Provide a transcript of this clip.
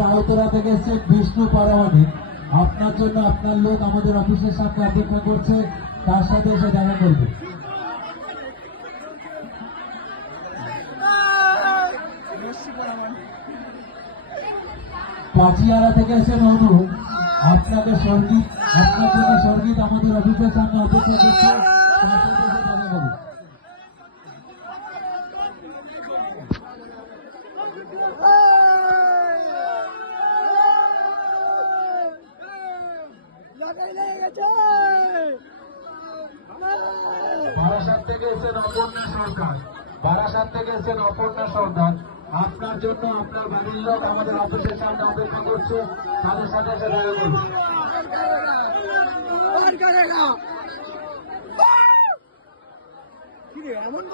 রাউতরা থেকে এসেছেন বিষ্ণু পারামানি আপনার জন্য আপনার লোক আমাদের অফিসের সামনে অপেক্ষা করছে, তার সাথে এসে দেখা করবে। পাচিয়ারা থেকে এসে অনু। আপনাকে সংগীত, আপনার জন্য সংগীত আমাদের অফিসের সামনে অপেক্ষা করছে সাথে এসে করবে। বারাসাত থেকে এসেছেন অপর্ণা সরকার। বারাসাত থেকে এসেছেন অপর্ণা সরকার। আপনার জন্য আপনার বাড়ির লোক আমাদের অফিসের সামনে অপেক্ষা করছে। তাদের সাথে এমন